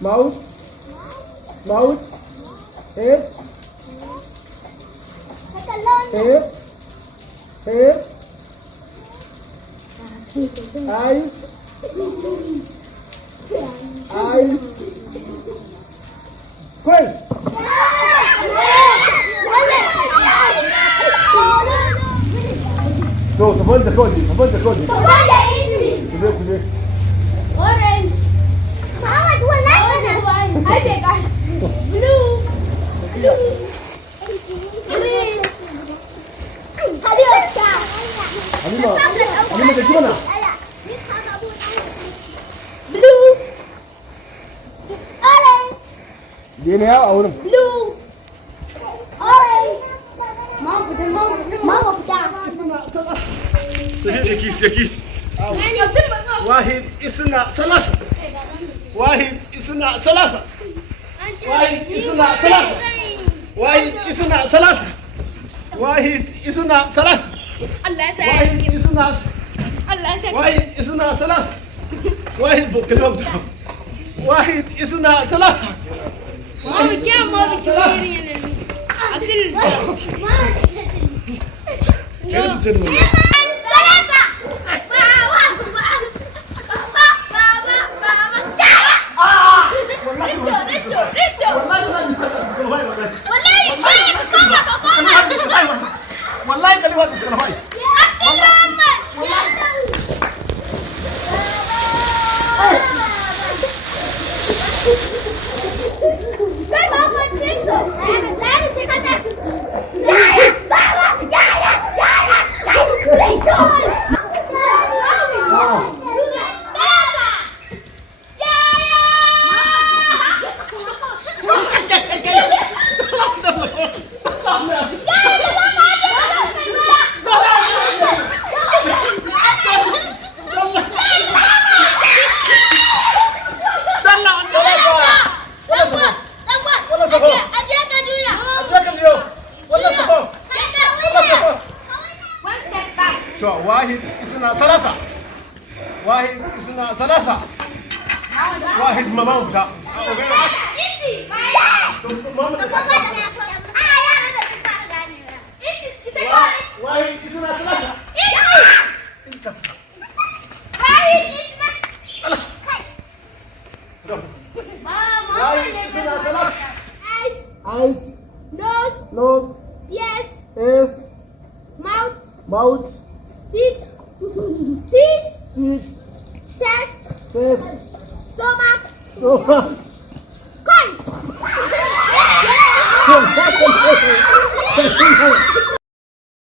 Mouth. Mouth. Head. Head. Head. Eyes. Eyes. Quiz. No, sabon da kawai, sabon da kawai. Kuje, kuje. Orange. Mama, wallahi ai bai ka. Blue. Blue. Green. Halima, Halima da kibana. Blue. Orange. Dena ya a wurin. Blue. Orange. Mama fita. Daki. واحد اثنين ثلاثة. واحد اثنين ثلاثة. واحد اثنين ثلاثة. واحد اثنين ثلاثة. واحد اثنين ثلاثة. Allah ya واحد اثنين. Allah ya واحد اثنين ثلاثة. واحد بكلمة بتاعه. واحد اثنين ثلاثة. Mama kya mama kibiri ne. Abdul. يا ريت تسلموا. والله قال لي واحد سكر هاي واحد اثنين ثلاثة. واحد اثنين ثلاثة. واحد ماما بتاع. واحد اثنين ثلاثة. Eyes. Nose. Ears. Mouth. Teeth. Teeth. Chest. Face. Stomach. Stomach.